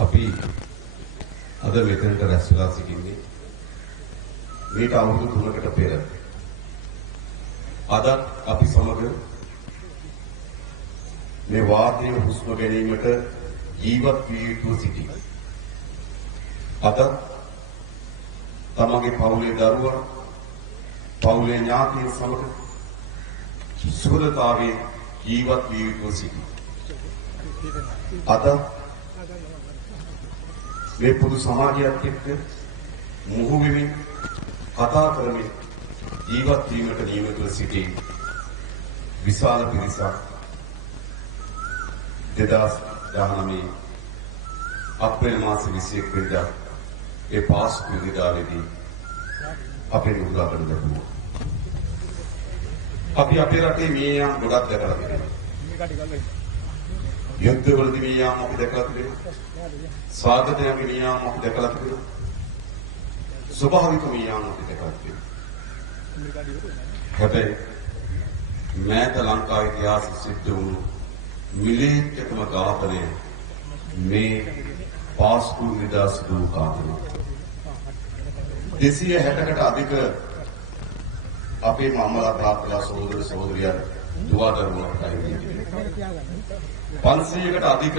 අපි අද මෙතනට රැස් වෙලා සිටින්නේ මේක අවුරුදු 3කට පෙර. අද අපි සමග මේ වාතයේ හුස්ම ගැනීමට ජීවත් විය යුතු සිටි. අද තමගේ පවුලේ දරුවා පවුලේ ඥාතීන් සමග සුහදතාවයේ ජීවත් විය යුතු සිටි. අද මේ පොදු සමාජයත් එක්ක මුහු වෙමින් කතා කරමින් ජීවත් වීමට නියමිතව සිටි විශාල පිරිසක් 2019 අප්‍රේල් මාස 21 වෙනිදා ඒ පාස්කු දිනවලදී අපේ උදාහරණ ලැබුවා. අපි අපේ රටේ මේ යම් ගොඩක් දැකලා තියෙනවා. යුද්ධවලදී මේ යම් අපි දැකලා තියෙනවා. ස්වාගතයන්ගේ මේ යම් අපි දැකලා තියෙනවා. ස්වභාවික මේ යම් අපි දැකලා තියෙනවා. හැබැයි මෑත ලංකා ඉතිහාසයේ සිද්ධ වුණු මිලේච්ඡකම ඝාතනය මේ පාස්කු නිදහස් වූ ඝාතනය 260කට අධික අපේ මාමලා තාත්තලා සහෝදර සහෝදරියන් දුවා දරුවන්ට අයිති 500කට අධික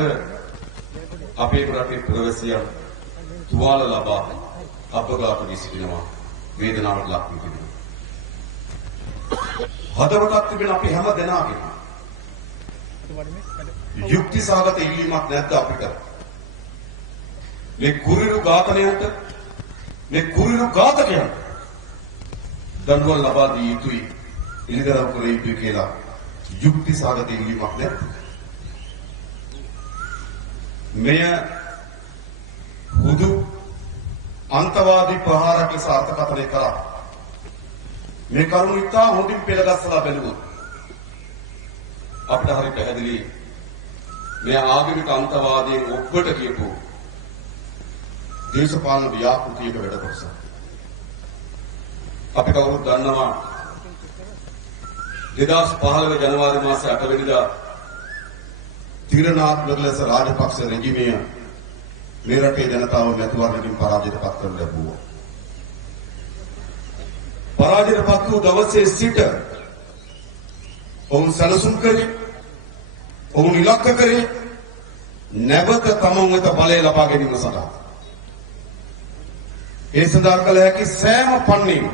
අපේ රටේ පුරවැසියන් තුවාල ලබා අපඝාත වී සිටිනවා වේදනාවට ලක් වී සිටිනවා. හදවතක් තිබෙන අපි හැම දෙනාගේම යුක්ති සහගත ඉල්ලීමක් නැද්ද අපිට? මේ කුරිරු ඝාතනයට මේ කුරිරු ඝාතකයන්ට දඬුවම් ලබා දී යුතුයි ඉලිදරව් කළ යුතුයි කියලා යුක්ති සහගත ඉල්ලීමක් නැද්ද? මෙය හුදු අන්තවාදී ප්‍රහාරක ලෙස අර්ථකථනය කරා. මේ කරුණ ඉතා හොඳින් පෙළගස්සලා බැලුවොත් අපිට හරි පැහැදිලි මේ ආගමික අන්තවාදයෙන් ඔබට කියපු දේශපාලන ව්‍යාපෘතියක වැඩ කොටස. අපි කවුරුත් දන්නවා 2015 ජනවාරි මාසේ 8 වෙනිදා තීරණාත්මක ලෙස රාජපක්ෂ රෙජිමය මේ රටේ ජනතාව මැතිවරණකින් පරාජයට පත් කරන්න ලැබුවා. පරාජයට පත් වූ දවසේ සිට ඔවුන් සැලසුම් කරේ ඔවුන් ඉලක්ක කරේ නැවත තමන් වෙත බලය ලබා ගැනීම සඳහා. ඒ සඳහා කළ හැකි සෑම පන්නේම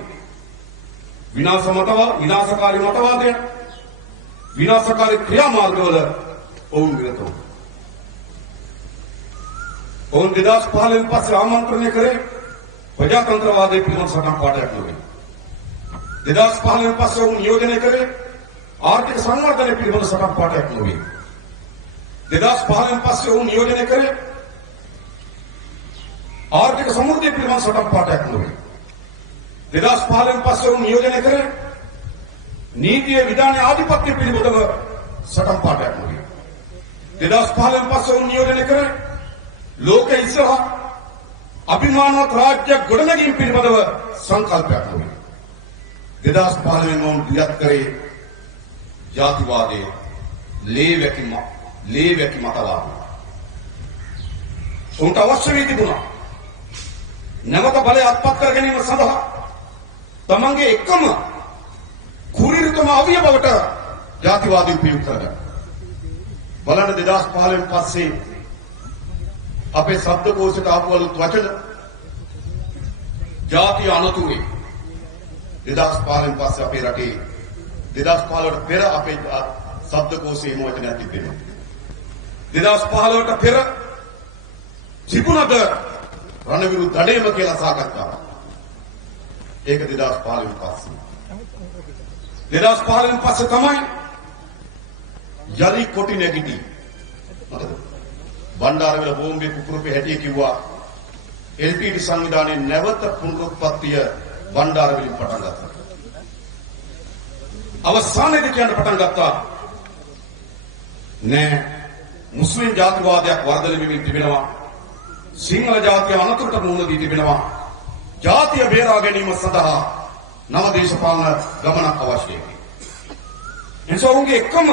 විනාශකාරී මතවාදය විනාශකාරී ක්‍රියාමාර්ගවල ඔවුන් නිරත වුණා. ඔවුන් 2015 පස්සේ ආමන්ත්‍රණය කරේ ප්‍රජාතන්ත්‍රවාදයේ පිළිබඳ සටන් පාඨයක් නොවේ. 2015 පස්සේ ඔවුන් නියෝජනය කරේ ආර්ථික සංවර්ධනය පිළිබඳ සටන් පාඨයක් නොවේ. 2015 පස්සේ ඔවුන් නියෝජනය කරේ ආර්ථික සමෘද්ධිය පිළිබඳ සටන් පාඨයක් නොවේ. 2015 පස්සේ ඔවුන් නියෝජනය කරේ නීතිය විධානයේ ආධිපත්‍ය පිළිබඳව සටන් පාඨයක් නොවේ. 2015 පස්සේ ඔවුන් නියෝජනය කරේ ලෝක ඉස්සරහ අභිමානවත් රාජ්‍ය ගොඩනැගීම පිළිබඳව සංකල්පයක් නොවේ. 2015 ඔවුන් දියත් කරේ ජාතිවාදයේ ලේවැකි මතවාද. උන්ට අවශ්‍ය වී තිබුණා නැවත බලය අත්පත් කර ගැනීම සඳහා තමන්ගේ එකම කුරිරුතම අවිය බවට ජාතිවාදී උපයුක්ත කරගන්න. බලන්න 2015 පස්සේ අපේ ශබ්දකෝෂයට ආපු අලුත් වචන ජාතිය අනතුරේ 2015 පස්සේ අපේ රටේ 2015ට පෙර අපේ ශබ්දකෝෂයේ එහෙම වචනයක් තිබෙනවා. 2015ට පෙර තිබුණද රණවිරු දඩේම කියලා සාකච්ඡාවක්. ඒක 2015 පස්සේ. 2015 පස්සේ තමයි යලි කොටි නැගිටි. මතකද? බණ්ඩාරවල බෝම්බේ කුකුරුපේ හැටිය කිව්වා LTT සංවිධානයේ නැවත පුනරුත්පත්තිය බණ්ඩාරවලින් පටන් ගත්තා. අවසානයේදී කියන්න පටන් ගත්තා නෑ මුස්ලිම් ජාතිවාදයක් වර්ධනය වෙමින් තිබෙනවා. සිංහල ජාතිය අනතුරට මුහුණ දී තිබෙනවා. ජාතිය බේරා ගැනීම සඳහා නව දේශපාලන ගමනක් අවශ්‍යයි. එනිසා උන්ගේ එකම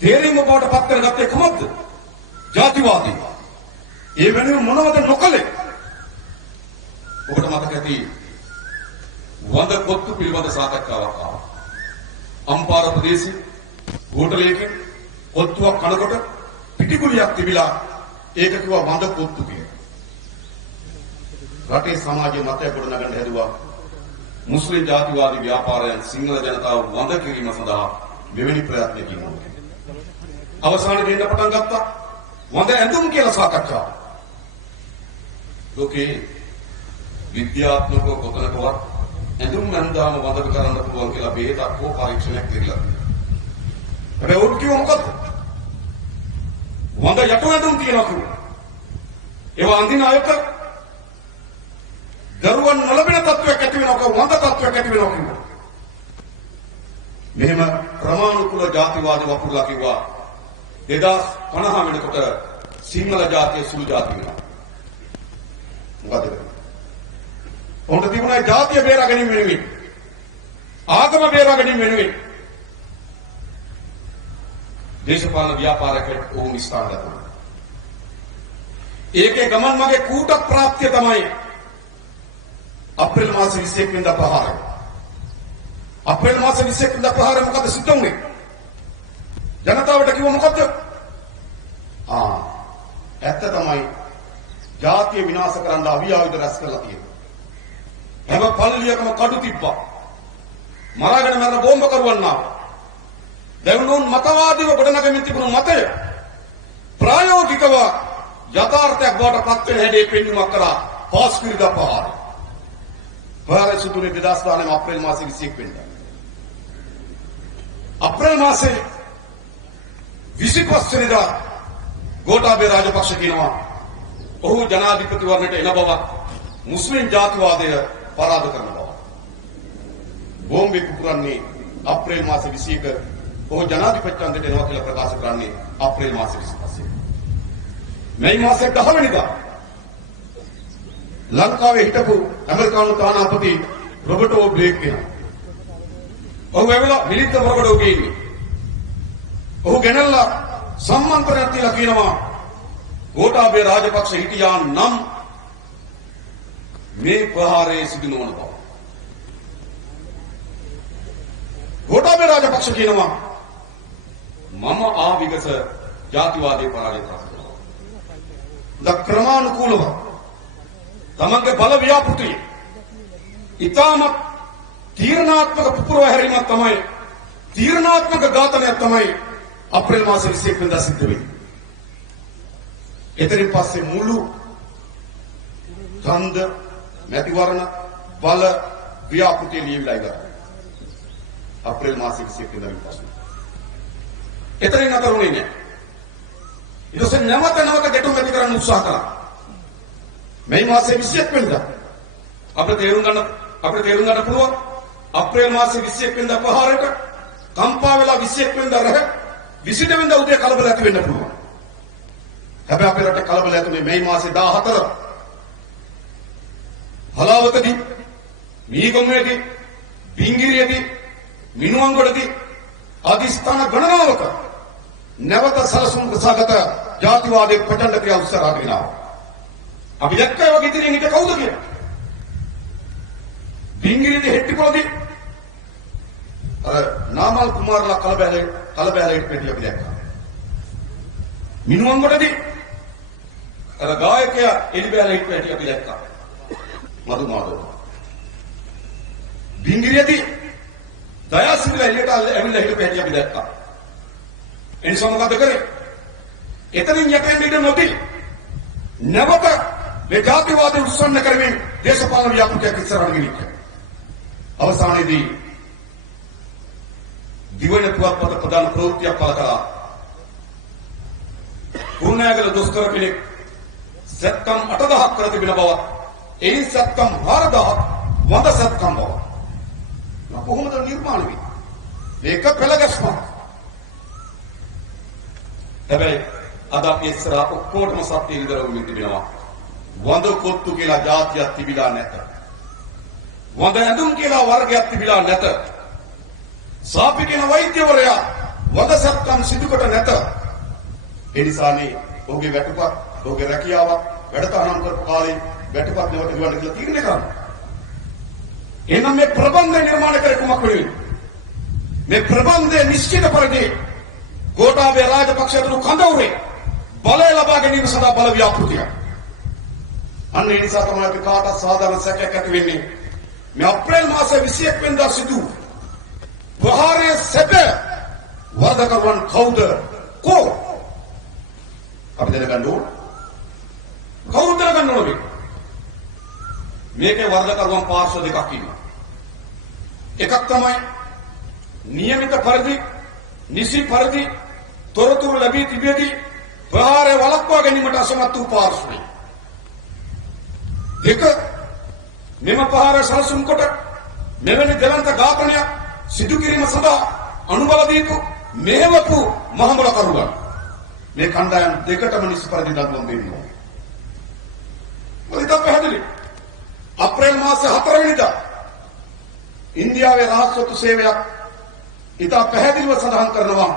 තේරීම බවට පත් කරගත්තේ කොහොමද? ජාතිවාදී. ඒ වෙනුවෙන් මොනවද නොකළේ? ඔබට මතක ඇති වඳ කොත්තු පිළිබඳ සාකච්ඡාවක් ආවා. අම්පාර ප්‍රදේශයේ හෝටලයක කොත්තුවක් කනකොට පිටිකුලියක් තිබිලා ඒක කිව්වා වඳ කොත්තු කියලා. රටේ සමාජයේ මතය ගොඩනගන්න හැදුවා මුස්ලිම් ජාතිවාදී ව්‍යාපාරයන් සිංහල ජනතාව වඳ කිරීම සඳහා මෙවැනි ප්‍රයත්නකින් වුණා. අවසානයේ දෙන්න පටන් ගත්තා වඳ ඇඳුම් කියලා සාකච්ඡාව. ලෝකේ විද්‍යාත්මකව කොතනකවත් ඇඳුම් නැන්දාම වඳට කරන්න පුළුවන් කියලා බෙහෙතක් හෝ පරීක්ෂණයක් කරලා තියෙනවා. හැබැයි උන් කිව්ව මොකද්ද? වඳ යටු ඇඳුම් තියනවා කිව්වා. ඒවා අඳින අයට දරුවන් නොලබන තත්ත්වයක් ඇති වෙනවා වඳ තත්ත්වයක් ඇති වෙනවා කිව්වා. මෙහෙම ප්‍රමාණිකුල ජාතිවාදී වපුරලා කිව්වා 2050 වෙනකොට සිංහල ජාතිය සුළු ජාතිය වෙනවා. මොකද උන්ට තිබුණා ජාතිය බේරා ගැනීම වෙනුවෙන් ආගම බේරා ගැනීම වෙනුවෙන් දේශපාලන ව්‍යාපාරයකට ඔවුන් ස්ථාන ගන්නවා. ඒකේ ගමන් මගේ කූට ප්‍රාප්තිය තමයි අප්‍රේල් මාස 21 වෙනිදා ප්‍රහාරය. අප්‍රේල් මාස 21 වෙනිදා ප්‍රහාරය මොකද සිද්ධ වුනේ? ජනතාවට කිව්ව මොකද්ද? ඇත්ත තමයි ජාතිය විනාශ කරන්න අවියාවිද රැස් කරලා තියෙනවා. හැම පල්ලියකම කඩු තිබ්බා. මරාගෙන මරන බෝම්බ කරුවන්නා. දැනුණුන් මතවාදීව ගොඩනගමින් තිබුණු මතය ප්‍රායෝගිකව යථාර්ථයක් බවට පත් වෙන හැටි පෙන්වීමක් කරා පාස්කිරිදා ප්‍රහාරය. ප්‍රහාරය සිදුුනේ 2019 අප්‍රේල් මාසේ 21 වෙනිදා. අප්‍රේල් මාසේ 25 වෙනිදා ගෝඨාභය රාජපක්ෂ කියනවා ඔහු ජනාධිපතිවරණයට එන බව මුස්ලිම් ජාතිවාදය පරාද කරන බව. බෝම්බේ පුපුරන්නේ අප්‍රේල් මාසේ 21 ඔහු ජනාධිපතිවරණයට එනවා කියලා ප්‍රකාශ කරන්නේ අප්‍රේල් මාසේ 25. මේ මාසේ 10 වෙනිදා ලංකාවේ හිටපු ඇමරිකානු තානාපති රොබර්ට් ඕ බ්ලේක් වෙනවා. ඔහු ඇවිල්ලා මිලින්ද බරබඩෝගේ ඉන්නේ. ඔහු ගෙනල්ලා සම්මන්ත්‍රණයක් තියලා කියනවා ගෝඨාභය රාජපක්ෂ හිටියා නම් මේ ප්‍රහාරයේ සිදු නොවන බව. ගෝඨාභය රාජපක්ෂ කියනවා මම ආවිගස ජාතිවාදී පරාජය කරනවා. ක්‍රමානුකූලව තමන්ගේ බල ව්‍යාපෘතිය ඊටම තීරණාත්මක පුපුරව හැරීමක් තමයි තීරණාත්මක ඝාතනයක් තමයි අප්‍රේල් මාසේ 21 වෙනිදා සිද්ධ වෙන්නේ. එතනින් පස්සේ මුළු ඡන්ද මැතිවරණ බල ව්‍යාපෘතිය ලියවිලා ඉවරයි. අප්‍රේල් මාසේ 21 වෙනිදා පස්සේ. එතනින් නතරුනේ නෑ. ඊට පස්සේ නැවත ගැටුම් ඇති කරන්න උත්සාහ කළා. මේ මාසේ 21 වෙනිදා අපිට තේරුම් ගන්න පුළුවන් අප්‍රේල් මාසේ 21 වෙනිදා ප්‍රහාරයට කම්පා වෙලා 21 වෙනිදා රහ 22 වෙනිදා උදේ කලබල ඇති වෙන්න පුළුවන්. හැබැයි අපේ රටේ කලබල ඇතුනේ මේ මාසේ 14 හලාවතදී මීගමුවේදී බිංගිරියේදී මිනුවන්ගොඩදී ආදිස්ථාන ගණනාවක නැවත සලසුම් ප්‍රසාගත ජාතිවාදී ප්‍රචණ්ඩ ක්‍රියා උත්සාහකට ගෙනාවා. අපි දැක්කේ වගේ ඉතින් හිට කවුද කියලා. බිංගිරියේදී හෙට්ටිපොළදී නාමල් කුමාරලා කලබැලේ පිටිය අපි දැක්කා. මිනුවන්ගොඩදී ගායකයා එලිබැලේ පිටිය අපි දැක්කා. මధు මාධව. බිංගිරියේදී දයාසිරිල එළියට ඇවිල්ලා හිටපු හැටි අපි දැක්කා. එනිසා මොකද කරේ? එතනින් යටින් ඉඳන් නොදී නැවත මේ ජාතිවාදී උත්සන්න කරමින් දේශපාලන ව්‍යාපෘතියක් ඉස්සරහට ගෙනිච්චා. අවසානයේදී දිවයින පුවත්පත ප්‍රධාන ප්‍රවෘත්තියක් පළ කළා. කුරුණෑගල දොස්තර කෙනෙක් සැත්කම් 8000ක් කර තිබෙන බවත් එයින් සැත්කම් 4000ක් වඳ සැත්කම් බව. කොහොමද නිර්මාණය වෙන්නේ? මේක පෙළගැස්මක්. හැබැයි අද අපි ඉස්සරහ ඔක්කොටම සත්‍ය ඉදරවමින් තිබෙනවා. වඳ කොත්තු කියලා જાතියක් තිබිලා නැත. වඳ ඇඳුම් කියලා වර්ගයක් තිබිලා නැත. සාපි කියන වෛද්‍යවරයා වඳ සත්කම් සිදු කොට නැත. ඒ නිසානේ ඔහුගේ වැටුපක් ඔහුගේ රැකියාව වැඩතහනම් කරපු කාලේ වැටපත් නැවත ගෙවන්න කියලා තීරණය කරනවා. එහෙනම් මේ ප්‍රබන්ධය නිර්මාණය කරේ කුමක් වෙනුවෙන්ද? මේ ප්‍රබන්ධය නිශ්චිත පරිදි ගෝඨාභය රාජපක්ෂ ඇතුළු කඳවුරේ බලය ලබා ගැනීම සඳහා බල ව්‍යාපෘතියක්. අන්න ඒ නිසා තමයි අපි කාටත් සාධාරණ සැකයක් ඇති වෙන්නේ. මේ අප්‍රේල් මාසයේ 21 වෙනිදා සිදු ප්‍රහාරයේ සැප වර්ධකවන් කවුද? කෝ? අපි දැනගන්න ඕන. කවුද දැනගන්න ඕනේ? මේකේ වර්ධකවන් පාර්ශ්ව දෙකක් ඉන්නවා. එකක් තමයි નિયમિત පරිදි නිසි පරිදි තොරතුරු ලැබී තිබෙදී ප්‍රහාරය වළක්වා ගැනීමට අසමත් වූ පාර්ශ්වය. දෙක මෙම ප්‍රහාරය සැලසුම් කොට මෙවැනි දෙලන්ත ඝාතනයක් සිදු කිරීම සඳහා අනුබල දී යුතු මෙහෙවපු මහමුල කරුවන් මේ කණ්ඩායම් දෙකටම නිසි පරිදි දඬුවම් දෙන්න ඕනේ. මොකද පැහැදිලි අප්‍රේල් මාසේ 4 වෙනිදා ඉන්දියාවේ රහස්වතු සේවයක් ඉතා පැහැදිලිව සඳහන් කරනවා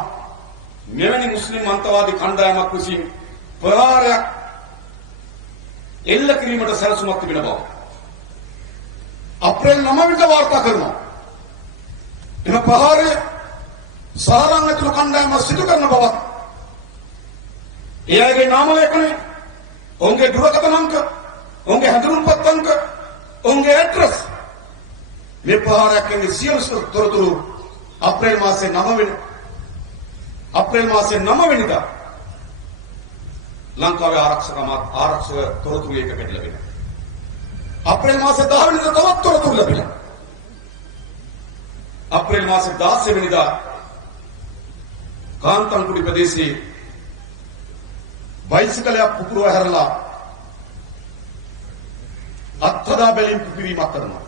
මෙවැනි මුස්ලිම් අන්තවාදී කණ්ඩායමක් විසින් ප්‍රහාරයක් එල්ල කිරීමට සැලසුමක් තිබෙන බව. අප්‍රේල් 9 වෙනිදා වාර්තා කරනවා. එම ප්‍රහාරය සහරන් ඇතුළු කණ්ඩායම සිදු කරන බවත් ඒ අයගේ නාම ලේඛනය, ඔවුන්ගේ දුරකථන අංක, ඔවුන්ගේ හැඳුනුම්පත් අංක, ඔවුන්ගේ ඇඩ්‍රස් මේ ප්‍රහාරයක් ගැන සියලු තොරතුරු අප්‍රේල් මාසේ 9 වෙනිදා ලංකාවේ ආරක්ෂක තොරතුරු ඒකකට ලැබෙනවා. අප්‍රේල් මාසේ 10 වෙනිදා තවත් තොරතුරු ලැබෙනවා. අප්‍රේල් මාසේ 16 වෙනිදා කාන්තන්කුඩි ප්‍රදේශයේ බයිසිකලයක් පුපුරව හැරලා අත්හදා බැලීම් පිපිරීමක් කරනවා.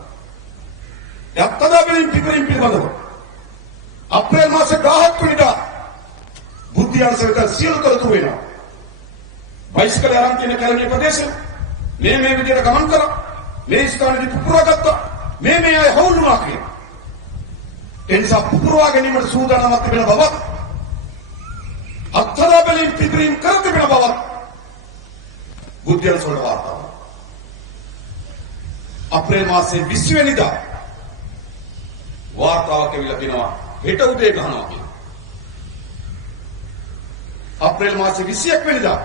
ඒ අත්හදා බැලීම් පිපිරීම පිළිබඳව අප්‍රේල් මාසේ 17 වෙනිදා බුද්ධියාන සවිත සියලු තොරතුරු වෙනවා. බයිසිකලය අරන් තියෙන කැලණිය ප්‍රදේශය මේ විදිහට ගමන් කරා. මේ ස්ථානයේදී පුපුරවා ගත්තා. මේ අය හවුල් වුණා කියලා. ඒ නිසා පුපුරවා ගැනීමට සූදානම්ක් තිබෙන බවත් අත්හදා බැලීම් පිපිරීම කර තිබෙන බවත් බුද්ධියාන සොල වාර්තාව. අප්‍රේල් මාසේ 20 වෙනිදා වාර්තාවක් ඇවිල්ලා තිනවා හෙට උදේ ගහනවා කියලා. අප්‍රේල් මාසේ 21 වෙනිදා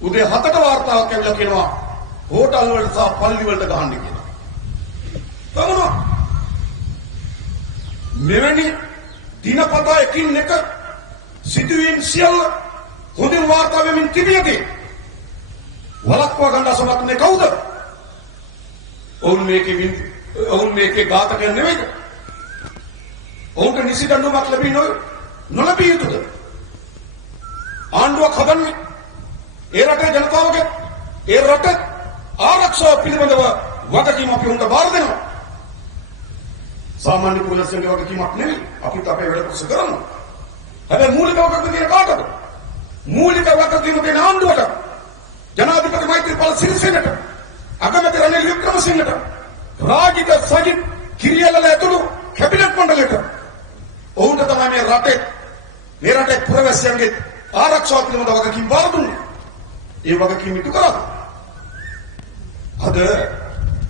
උදේ 7ට වාර්තාවක් ඇවිල්ලා කියනවා හෝටල් වලට සහ පල්ලි වලට ගහන්න කියලා. තමන මෙවැනි දිනපතා එකින් එක සිදුවීම් සියල්ල හොඳින් වාර්තා වෙමින් තිබියදී වළක්වා ගන්න අසමත්නේ කවුද? ඔවුන් මේකේ ඝාතකයන් නෙවෙයිද? ඔවුන්ට නිසි දඬුවමක් ලැබී නොලැබිය යුතුද? ආණ්ඩුවක් හදන්නේ ඒ රටේ ජනතාවගේ ඒ රට ආරක්ෂාව පිළිබඳව වගකීම අපි උන්ට බාර දෙනවා. සාමාන්‍ය පොලිසියගේ වගකීමක් නෙවෙයි. අපිත් අපේ වැඩ කොටස කරනවා. හැබැයි මූලික වගකීම තියෙන කාටද? මූලික වගකීම තියෙන ආණ්ඩුවට. ජනාධිපති මෛත්‍රීපාල සිරිසේනට, අගමැති රනිල් වික්‍රමසිංහට, රාජිත සජිත් කිරියල්ල ඇතුළු කැබිනට් මණ්ඩලයට ඔවුන්ට තමයි මේ රටේ පුරවැසියන්ගේ ආරක්ෂාව පිළිබඳ වගකීම් බාර දුන්නේ. ඒ වගකීම් ඉටු කරා. අද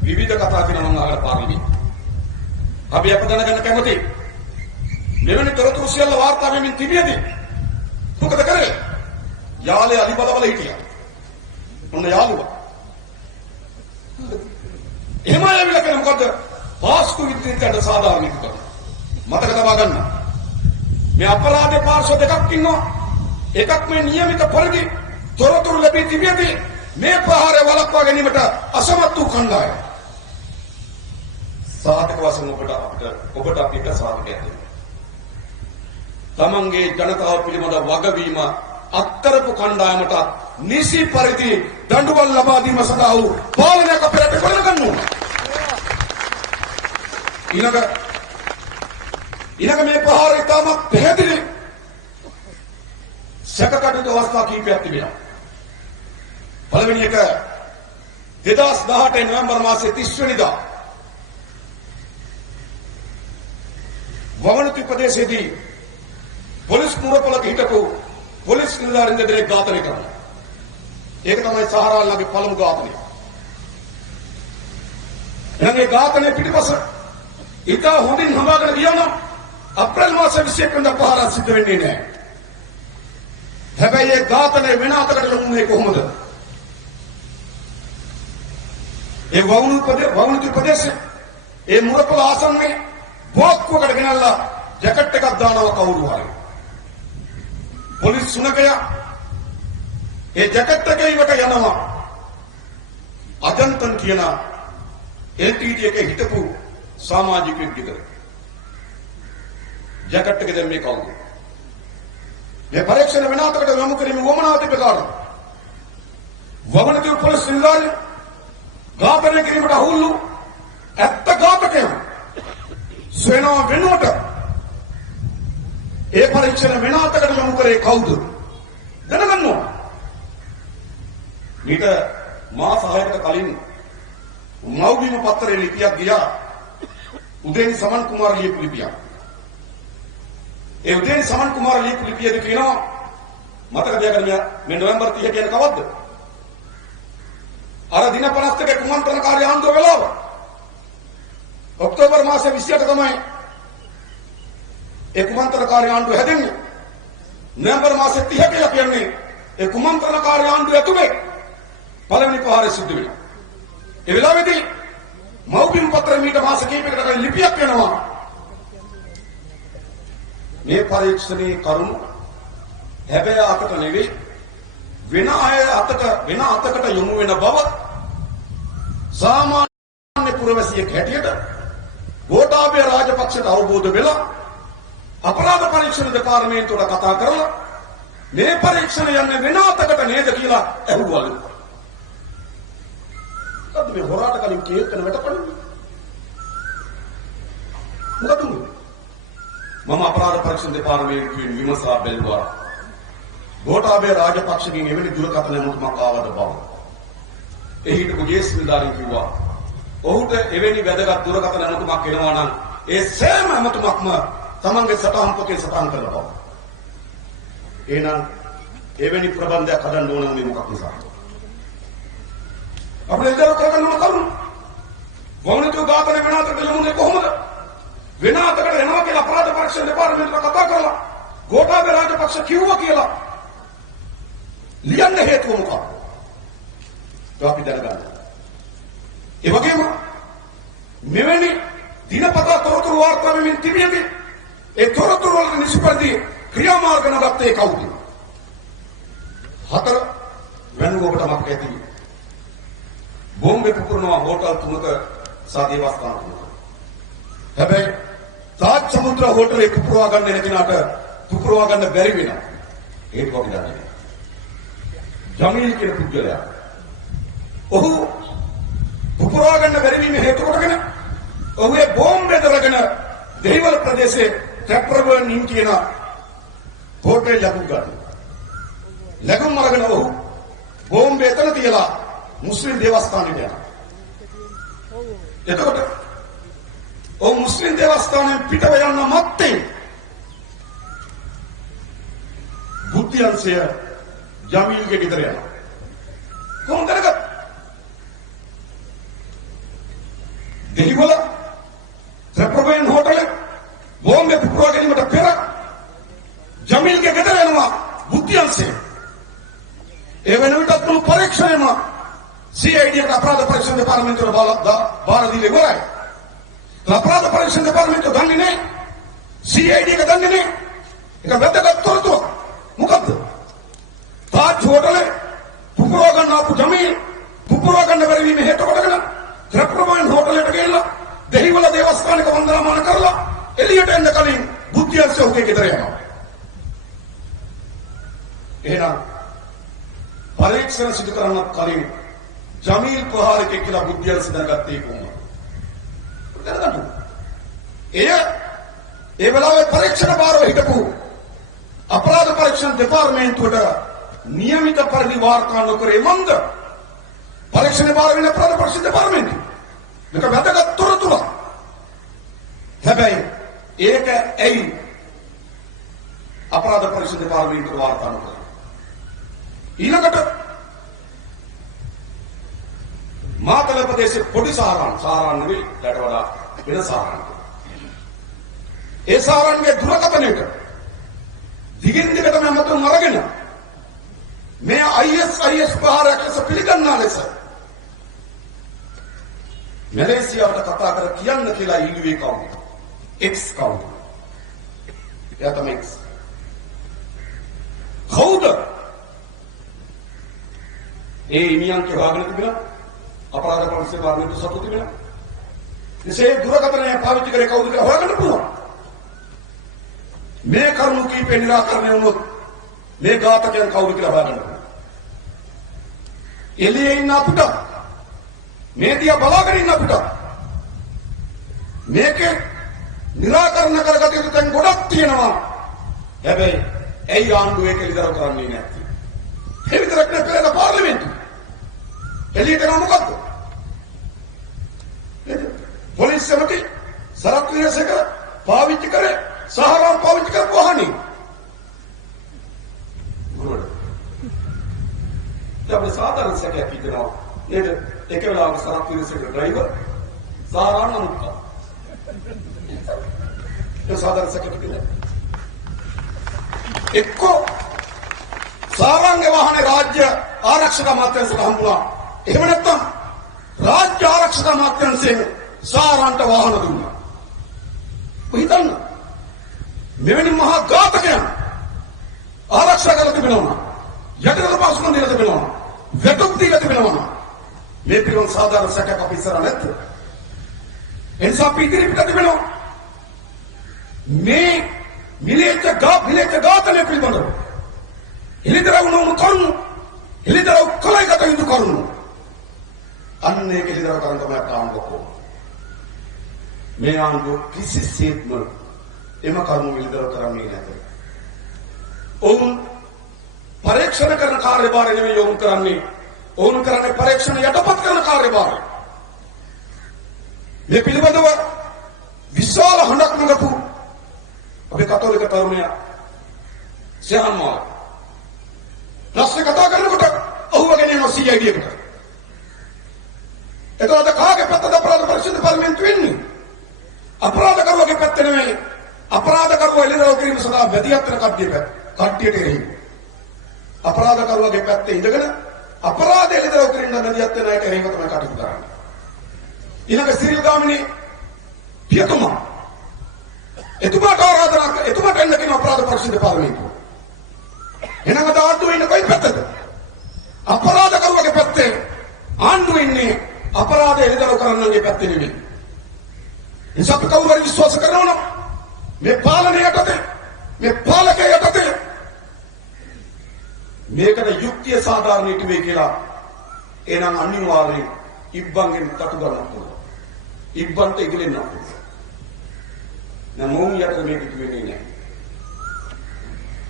විවිධ කතා කරන මම අහලා පාර්ලිමේන්තුවේ අපි අප දැනගන්න කැමති මෙවැනි තොරතුරු සියල්ල වාර්තා වෙමින් තිබියදී මොකද කරේ? යාලේ අලි බලවල හිටියා. මොන යාළුවා? එහෙම ආවිලා කරේ මොකද? පාස්කු විද්‍යාවට සාධාරණ විදිහට. මතක තබා ගන්න. මේ අපරාධ පාර්ශ්ව දෙකක් ඉන්නවා. එකක් මේ નિયમિત පරිදි තොරතුරු ලැබී තිබියදී මේ ප්‍රහාරය වළක්වා ගැනීමට අසමත් වූ කණ්ඩායම. සාධක වශයෙන් ඔබට අපිට සාධකයක් දෙනවා. තමන්ගේ ජනතාව පිළිබඳ වගවීම අත්තරපු කණ්ඩායමට නිසි පරිදි දඬුවම් ලබා දීම සඳහා වූ පාලනයක් අපේ රටේ කරගන්න ඕන. ඊළඟ මේ ප්‍රහාරය තම පැහැදිලි සැකකටයුතු අවස්ථා කිහිපයක් තිබෙනවා. පළවෙනි එක 2018 නොවැම්බර් මාසයේ 30 වෙනිදා වවණුති ප්‍රදේශයේදී පොලිස් මුරපොලක හිටපු පොලිස් නිලධාරීන් දෙදෙනෙක් ඝාතනය කරනවා. ඒක තමයි සහරාල්ලාගේ පළමු ඝාතනය. එනගේ ඝාතනයේ පිටිපස ඉතා හොඳින් හඹාගෙන ගියා අප්‍රේල් මාස 21 වෙනිදා පහර සිද්ධ වෙන්නේ නැහැ. හැබැයි ඒ ඝාතනය වෙන අතකට ලොමුනේ කොහොමද? ඒ වවුනිතු ප්‍රදේශයේ ඒ මුරපොළ ආසන්නයේ බෝක්කුවකට ගෙනල්ලා ජැකට් එකක් දානවා කවුරු හරි. පොලිස් සුනකයා ඒ ජැකට් එකේ ඉවට යනවා. අජන්තන් කියන LTT එකේ හිටපු සමාජිකයෙක් ගෙදර. ජැකට් එක දැම්මේ කවුද? මේ පරීක්ෂණ වෙන අතරට යොමු කිරීම වමනාව තිබෙනවා. වවුනිතු පොලිස් නිලධාරියා ඝාතනය කිරීමට අහුල්ලු ඇත්ත ඝාතකයන් සේනාව වෙනුවට ඒ පරීක්ෂණ වෙන අතකට යොමු කරේ කවුද? දැනගන්න ඕන. ඊට මාස 6කට කලින් මව්බිම පත්තරේ ලිපියක් ගියා උදේනි සමන් කුමාර ලියපු ලිපියක්. ඒ උදේනි සමන් කුමාර ලියපු ලිපියේදී කියනවා මතක තියාගන්න මේ නොවැම්බර් 30 කියන්නේ කවද්ද? අර දින 52 කුමන්ත්‍රණකාරී ආණ්ඩුව වෙලාව. ඔක්තෝබර් මාසේ 28 තමයි ඒ කුමන්ත්‍රණකාරී ආණ්ඩුව හැදෙන්නේ. නොවැම්බර් මාසේ 30 කියලා කියන්නේ ඒ කුමන්ත්‍රණකාරී ආණ්ඩුව ඇතුලේ පළවෙනි පහරේ සිද්ධ වෙනවා. ඒ වෙලාවේදී මව්බිම් පත්‍රෙ මීට මාස කිහිපයකට කලින් ලිපියක් වෙනවා. මේ පරීක්ෂණයේ කරුණු හැබැයි අතට නෙවෙයි වෙන අතකට යොමු වෙන බව සාමාන්‍ය පුරවැසියෙක් හැටියට ගෝඨාභය රාජපක්ෂට අවබෝධ වෙලා අපරාධ පරීක්ෂණ දෙපාර්තමේන්තුවට කතා කරලා මේ පරීක්ෂණ යන්නේ වෙන අතකට නේද කියලා ඇහුවලු. මොකද මේ හොරාට කලින් කේල්කන වැටපන්නේ? මොකද මම අපරාධ පරීක්ෂණ දෙපාර්තමේන්තුවෙන් විමසා බැලුවා. ගෝඨාභය රාජපක්ෂගෙන් එවැනි දුරකථන මුතුමක් ආවද බව. ඒ හිටපු ජේස් නිලධාරීන් කිව්වා ඔහුට එවැනි වැදගත් දුරකථන මුතුමක් එනවා නම් ඒ සෑම මුතුමක්ම තමන්ගේ සටහන් පොතේ සටහන් කරලා බව. එහෙනම් එවැනි ප්‍රබන්ධයක් හදන්න ඕන උනේ මොකක් නිසාද? අපේ ඉදර කරගන්න ඕන කරුණු. වවුනිතු ඝාතනය වෙන අතකට යමුනේ කොහොමද? වෙන අතකට එනවා කියලා අපරාධ පරීක්ෂණ දෙපාර්තමේන්තුවට කතා කරලා ගෝඨාභය රාජපක්ෂ කිව්වා කියලා ලියන්න හේතුව මොකක්ද? අපි දැනගන්න. ඒ වගේම මෙවැනි දිනපතා තොරතුරු වාර්තා වෙමින් තිබියදී ඒ තොරතුරු වල නිෂ්පර්ධී ක්‍රියාමාර්ග නගත්තේ කවුද? 4 වෙනුවකට මක් ඇති. බෝම්බේ පුපුරනවා හෝටල් 3ක සාදේවස්ථාන 3ක. හැබැයි තාජ් සමුද්‍ර හෝටලේ පුපුරවා ගන්න නැතිනාට පුපුරවා ගන්න බැරි වෙනවා. ඒක අපි දන්නේ. ජමීල් කියන පුද්ගලයා ඔහු පුපුරවා ගන්න බැරි වීම හේතු කොටගෙන ඔහුගේ බෝම්බේ දරගෙන දෙහිවල ප්‍රදේශයේ ටැප්‍රබර්නින් කියන හෝටලේ ලැබුම් ගන්න. ලැබුම් අරගෙන ඔහු බෝම්බේ එතන තියලා මුස්ලිම් දේවස්ථානෙට යනවා. එතකොට ඔහු මුස්ලිම් දේවස්ථානයෙන් පිටව යන මත්තේ බුද්ධියන්සය ජමීල්ගේ ගෙදර යනවා. කොහොමද කරගත්තේ? දෙහිවල ටැප්‍රබර්න් හෝටලේ බෝම්බේ පුපුරවා ගැනීමට පෙර ජමීල්ගේ ගෙදර යනවා බුද්ධියන්සය. ඒ වෙන විටත් මුළු පරීක්ෂණයම CID එකට අපරාධ පරීක්ෂණ දෙපාර්තමේන්තුවට බාර දීලා ඉවරයි. අපරාධ පරීක්ෂණ දෙපාර්තමේන්තුව දන්නේ නැහැ. CID එක දන්නේ නැහැ. ඒක වැදගත් තොරතුරක්. මොකද්ද? තාජ් හෝටලේ පුපුරවා ගන්න ආපු ජමීල් පුපුරවා ගන්න බැරි වීම හේතු කොටගෙන ටැප්‍රබර්න් හෝටලෙට ගිහිල්ලා දෙහිවල දේවස්ථානික වන්දනාමාන කරලා එළියට එන්න කලින් බුද්ධියන්සය ඔහුගේ ගෙදර යනවා. එහෙනම් පරීක්ෂණ සිදු කරන්නත් කලින් ජමීල් ප්‍රහාරකෙක් කියලා බුද්ධියන්සය දැනගත්තේ කොහොමද? දැනගන්න. ඒ වෙලාවේ පරීක්ෂණ භාරව හිටපු අපරාධ පරීක්ෂණ දෙපාර්තමේන්තුවට નિયમિત පරිදි වාර්තා නොකරේ මන්ද? පරීක්ෂණ භාර වෙන අපරාධ පරීක්ෂණ දෙපාර්තමේන්තුව. මේක වැදගත් තොරතුරක්. හැබැයි ඒක ඇයි අපරාධ පරීක්ෂණ දෙපාර්තමේන්තුවට වාර්තා නොකරේ? ඊළඟට මාතල ප්‍රදේශයේ පොඩි සාරාන් නෙවෙයි ඊට වඩා වෙන සාරාන්. ඒ සාරාන්ගේ දුරකථනයට දිගින් දිගටම මතුන් අරගෙන මේ ISIS ප්‍රහාරයක් ලෙස පිළිගන්නා ලෙස මැලේසියාවට කතා කර කියන්න කියලා ඉල්ලුවේ කවුද? X කවුද? එයා තමයි X. කවුද? ඒ ඉනියන්ගේ වාහන තිබුණා අපරාධ පොලිසිය වාහනයට සතු තිබුණා. එසේ දුරකථනය පාවිච්චි කරේ කවුද කියලා හොයාගන්න පුළුවන්. මේ කරුණු කීපේ නිරාකරණය වුණොත් මේ ඝාතකයන් කවුද කියලා හොයාගන්න පුළුවන්. එළියේ ඉන්න අපිට මේ දිහා බලාගෙන ඉන්න අපිට මේකේ නිරාකරණ කරගත යුතු තැන් ගොඩක් තියෙනවා. හැබැයි ඇයි ආණ්ඩුව ඒක ඉදර කරන්නේ නැත්තේ? ඒ විතරක් නෙවෙයි පාර්ලිමේන්තුව. එළියට යන මොකද්ද? පොලිසිය මැටි සරත් විරසක පාවිච්චි කරේ සහරම් පාවිච්චි කරපු වහනේ. මොකද? අපේ සාධාරණ සැකයක් හිතනවා. නේද? එක වෙලාවක සරත් විරසක ඩ්‍රයිවර් සහරම් අනුකා. ඒ සාධාරණ සැකයක් හිතනවා. එක්කෝ සාරංගේ වාහනේ රාජ්‍ය ආරක්ෂක අමාත්‍යාංශයට හම්බුණා. එහෙම නැත්නම් රාජ්‍ය ආරක්ෂක අමාත්‍යාංශයෙන් සාරන්ට වාහන දුන්නා. කොහිතන්න මෙවැනි මහා ඝාතකයන් ආරක්ෂා කරලා තිබෙනවා. යටිදල පාසුකම් දීලා තිබෙනවා. වැටුප් දීලා තිබෙනවා. මේ පිළිවන් සාධාරණ සැකයක් අපි ඉස්සර නැද්ද? එනිසා අපි ඉදිරියට තිබෙනවා. මේ මිලේච්ඡ ඝාතනය පිළිබඳව එළිදරව් නොවුණු කරුණු එළිදරව් කලයිගත යුතු කරුණු අන්න ඒක එළිදරව් කරන්න තමයි ආණ්ඩුව මේ ආණ්ඩුව කිසිසේත්ම එම කරුණු එළිදරව් කරන්නේ නැහැ. ඔවුන් පරීක්ෂණ කරන කාර්යභාරය නෙවෙයි ඔවුන් කරන්නේ. ඔවුන් කරන්නේ පරීක්ෂණ යටපත් කරන කාර්යභාරය. මේ පිළිබඳව විශාල හඬක් නගපු අපේ කතෝලික තරුණයා සයන්මා රස්සේ කතා කරනකොට ඔහුවගෙන යන CID එකට. එතකොට කාගේ පැත්තද අපරාධ පරීක්ෂණ පාර්ලිමේන්තුව වෙන්නේ? අපරාධකරුවගේ පැත්ත නෙමෙයි. අපරාධකරුවා එළිදරව් කිරීම සඳහා වැදියත් වෙන කට්ටියට එරෙහි. අපරාධකරුවගේ පැත්තේ ඉඳගෙන අපරාධ එළිදරව් කිරීම වැදියත් වෙන අයට එරෙහිව තමයි කටයුතු කරන්නේ. ඊළඟ සිරිල් ගාමිණී පියතුමා එතුමාට ආරාධනා කළා. එතුමාට එන්න කියන අපරාධ පරීක්ෂණ පාර්ලිමේන්තුව. එනම ආණ්ඩුව ඉන්නේ කොයි පැත්තද? අපරාධකරුවගේ පැත්තේ. ආණ්ඩුව ඉන්නේ අපරාධ එළිදරව් කරන්නන්ගේ පැත්තේ නෙමෙයි. එනිසා අපි කවුරු හරි විශ්වාස කරනවා නම් මේ පාලනය යටතේ මේ පාලකයා යටතේ මේකට යුක්තිය සාධාරණීට වේ කියලා එනම් අනිවාර්යයෙන් ඉබ්බන්ගෙන් තටු ගන්න පුළුවන්. ඉබ්බන්ට ඉගලෙන්න පුළුවන්. නම් මොන් යට මේක කිව්වේ නෑ.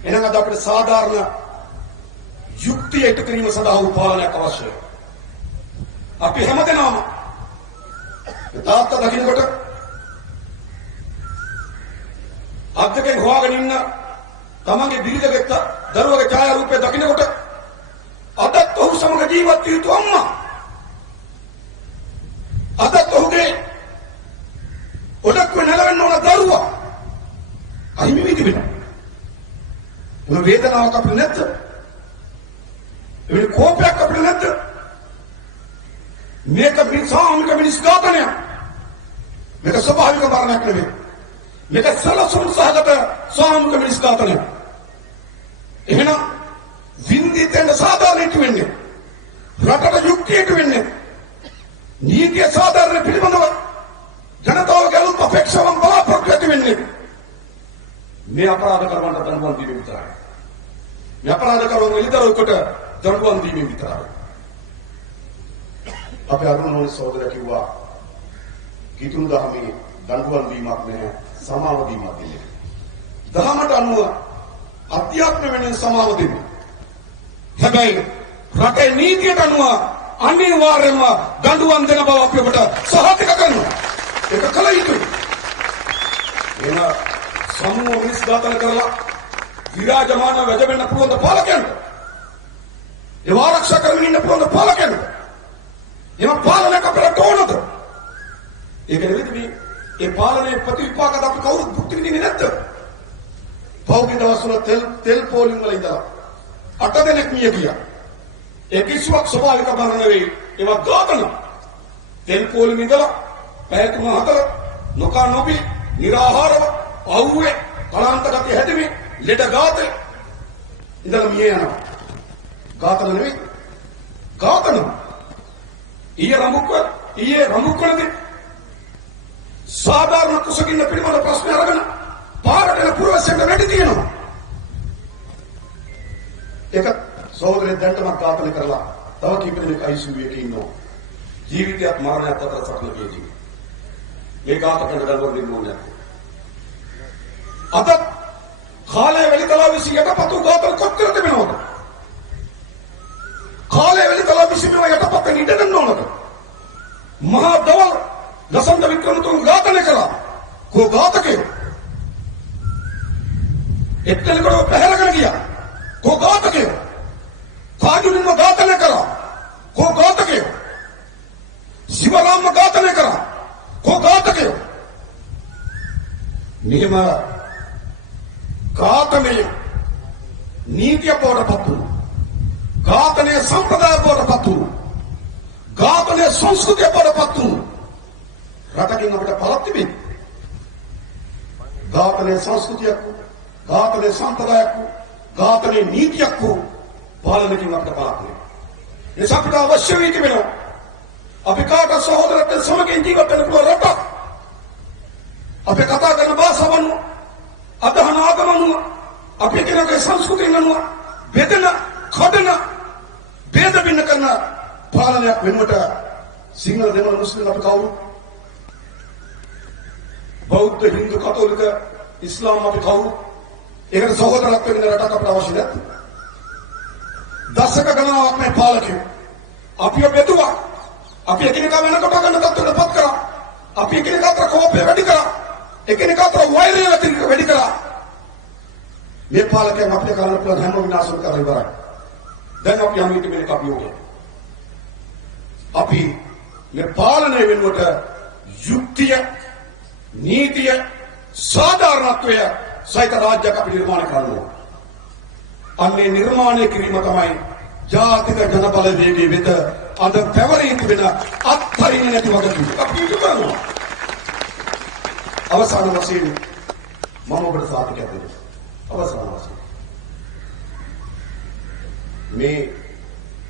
එහෙනම් අද අපිට සාධාරණ යුක්තිය ඉට කිරීම සඳහා උපාලනයක් අවශ්‍යයි. අපි හැමදෙනාම තාත්තා දකින්නකොට අද්දකෙන් හොයාගෙන ඉන්න තමන්ගේ බිරිඳගෙත් දරුවගේ ඡායාරූපය දකින්නකොට අදත් ඔහු සමග ජීවත් විය යුතු අම්මා අදත් ඔහුගේ ඔඩක්ව නැලවෙන්න ඕන දරුවා අහිමි වී තිබෙනවා. මේ වේදනාවක් අපිට නැද්ද? මේ කෝපයක් අපිට නැද්ද? මේක මිනිසාමික මිනිස් ඝාතනය. මේක ස්වභාවික මරණයක් නෙවෙයි. මේක සලසුන් සහගත සාමික මිනිස් ඝාතනය. එහෙනම් වින්දිතෙන් සාධාරණයට වෙන්නේ. රටට යුක්තියට වෙන්නේ. නීතිය සාධාරණ පිළිබඳව ජනතාවගේ අලුත් අපේක්ෂාවන් බලාපොරොත්තු ඇති වෙන්නේ. මේ අපරාධ කරවන්ට දඬුවම් දීම විතරයි. මේ අපරාධ කරවන එළිදරව්කට දඬුවම් දීම විතරයි. අපේ අරුණෝනි සහෝදරයා කිව්වා කිතුණු දහමේ දඬුවම් දීමක් නැහැ සමාව දීමක් දෙන්නේ. දහමට අනුව අධ්‍යාත්ම වෙනින් සමාව දෙන්න. හැබැයි රටේ නීතියට අනුව අනිවාර්යයෙන්ම දඬුවම් දෙන බව අපි ඔබට සහතික කරනවා. ඒක කල යුතුයි. එන සමූහ මිනිස් ඝාතන කරලා විරාජමාන වැජ වෙන්න පුළුවන් පාලකයන්ට. ඒ ආරක්ෂා කරමින් ඉන්න පුළුවන් පාලකයන්ට. එහෙම පාලනයක් අපිට ඕනද? ඒක නෙවෙයි මේ ඒ පාලනයේ ප්‍රතිවිපාකද අපි කවුරුත් භුක්ති විඳින්නේ නැද්ද? පෞද්ගලික දවස්වල තෙල් පෝලිං වල ඉඳලා 8 දෙනෙක් මිය ගියා. ඒ කිසිවක් ස්වභාවික මරණ නෙවෙයි. ඒවා ඝාතන. තෙල් පෝලිං ඉඳලා පැය 3-4 නොකා නොබී निराहारව අවුවේ කලාන්තගත හැදෙමි ලෙඩ ඝාතේ ඉඳලා මිය යනවා. ඝාතන නෙවෙයි. ඝාතන. ඊයේ රමුක්වලදී සාධාරණ කුසගින්න පිළිබඳ ප්‍රශ්න අරගෙන පාරට යන පුරවැසියන්ට වැඩි තියෙනවා. ඒක සහෝදරයන් දැන්ටමත් ඝාතනය කරලා තව කීප දෙනෙක් ICU එකේ ඉන්නවා. ජීවිතයත් මරණයත් අතර සටන කියති. මේ ඝාතකයන්ට දඬුවම් දෙන්න ඕනේ. අද කාලය වෙලිතලා විසින් යටපත් වූ ඝාතන කොච්චර තිබෙනවද? කාලය වෙලිතලා විසින් මේවා යටපත් වෙන්න ඉඩ දෙන්න ඕනද? මහා දවල් දසන්ත වික්‍රමතුංග ඝාතනය කළා. කෝ ඝාතකයෝ? එක්තලකඩ පැහැරගෙන ගියා. කෝ ඝාතකයෝ? කාජුලින්ව ඝාතනය කළා. කෝ ඝාතකයෝ? සිවරාම්ව ඝාතනය කළා. කෝ ඝාතකයෝ? නියම ඝාතනය නීතිය බවටපත් වුණා. ඝාතනය සම්ප්‍රදාය බවටපත් වුණා. ඝාතනය සංස්කෘතිය බවටපත් වුණා. රටකින් අපිට පළක් තිබෙන්නේ. ඝාතනය සංස්කෘතියක් වූ, ඝාතනය සම්ප්‍රදායක් වූ, ඝාතනය නීතියක් වූ පාලනකින් අපිට පළක් නෑ. ඒ අපිට අවශ්‍ය වී තිබෙනවා. අපි කාට සහෝදරත්වයෙන් සමගින් ජීවත් වෙන්න පුළුවන් රටක්. අපි කතා කරන භාෂාව අනුව, අදහන ආගම අනුව, අපි කෙනෙකුගේ සංස්කෘතිය අනුව බෙදෙන, කඩන, ભેද බින්න කරන පාලනයක් වෙනුවට සිංහල දෙමළ මුස්ලිම් අපි කවුරු? බෞද්ධ හින්දු කතෝලික ඉස්ලාම් අපි කවුරු? ඒකට සහෝදරත්වයෙන් ඉන්න රටක් අපිට අවශ්‍ය නැද්ද? දශක ගණනාවක් මේ පාලකයෝ අපිව බෙදුවා. අපි එකිනෙකා වෙනකොට ගන්න තත්ත්වයටපත් කරා. අපි එකිනෙකා අතර කෝපය වැඩි කරා. එකිනෙකා අතර වෛරය වැඩි කරා. මේ පාලකයන් අපිට කරන්න පුළුවන් හැම විනාශම කරලා ඉවරයි. දැන් අපි යන්නේ මේ කපියෝගේ. අපි මේ පාලනය වෙනුවට යුක්තිය, නීතිය, සාධාරණත්වය සහිත රාජ්‍යයක් අපි නිර්මාණය කරනවා. අන්නේ නිර්මාණය කිරීම තමයි ජාතික ජනබලවේගයේ වෙත අද පැවරී තිබෙන අත්හරින්නේ නැති වගකීම. අපි කරනවා. අවසාන වශයෙන් මම ඔබට සාතිකයක් දෙන්න. අවසාන වශයෙන් මේ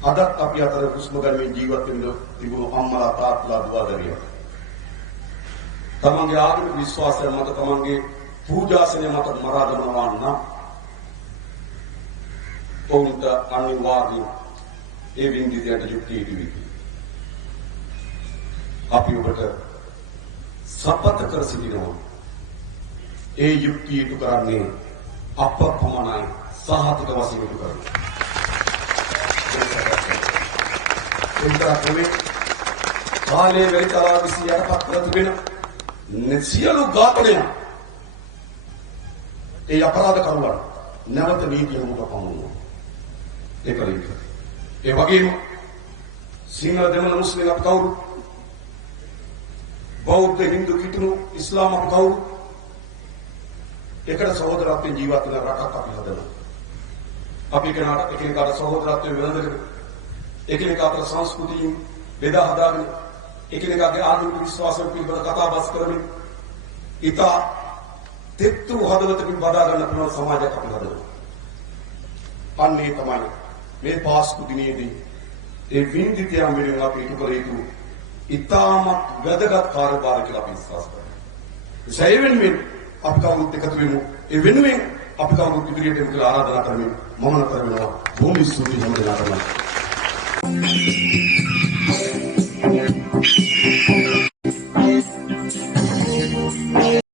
අදත් අපි අතර හුස්ම ගන්න ජීවත් වෙන්න තිබුණු අම්මලා තාත්තලා දුවදරියෝ තමන්ගේ ආගමික විශ්වාසය මත තමන්ගේ පූජාසනය මත මරා දමනවා නම් ඔවුන්ට අනිවාර්යයෙන් ඒ වින්දිතයට යුක්තිය ඉදිවි. අපි ඔබට සපත කර සිටිනවා. ඒ යුක්තිය ඉටු කරන්නේ අප පමණයි සහතික වශයෙන් ඉටු කරන්නේ. එන්ටරේ කාලේ වෙලිතලා විසියටපත් කර තිබෙන සියලු ඝාතනයන් ඒ අපරාධ කරුවන් නැවත නීතිය මුක පමුණුවා. ඒක ලින්ක. ඒ වගේම සිංහල දෙමළ මුස්ලිම් අප කවුරු? බෞද්ධ හින්දු කිතුණු ඉස්ලාම් අප කවුරු? එකට සහෝදරත්වයෙන් ජීවත් වෙන රටක් අපි හදනවා. අපි එකිනෙකාට සහෝදරත්වයෙන් වෙනදගෙන එකිනෙකා අතර සංස්කෘතියින් බෙදා හදාගෙන එකිනෙකාගේ ආගමික විශ්වාසය පිළිබඳ කතා බස් කරමින් ඉතා තෙත්තු හදවතකින් බදා ගන්න පුළුවන් සමාජයක් අපි හදනවා. අන්නේ තමයි මේ පාස්කු දිනේදී ඒ වින්දිතයන් වෙනුවෙන් අපි ඉටු කළ යුතු ඉතාමත් වැදගත් කාර්යභාරය කියලා අපි විශ්වාස කරනවා. ඒ වෙනුවෙන් අපි කවුරුත් එකතු වෙමු. ඒ වෙනුවෙන් අපි කවුරුත් ඉදිරියට එමු කියලා ආරාධනා කරමින් මම නතර වෙනවා. බොහොම ස්තුතියි හැම දිනකටම.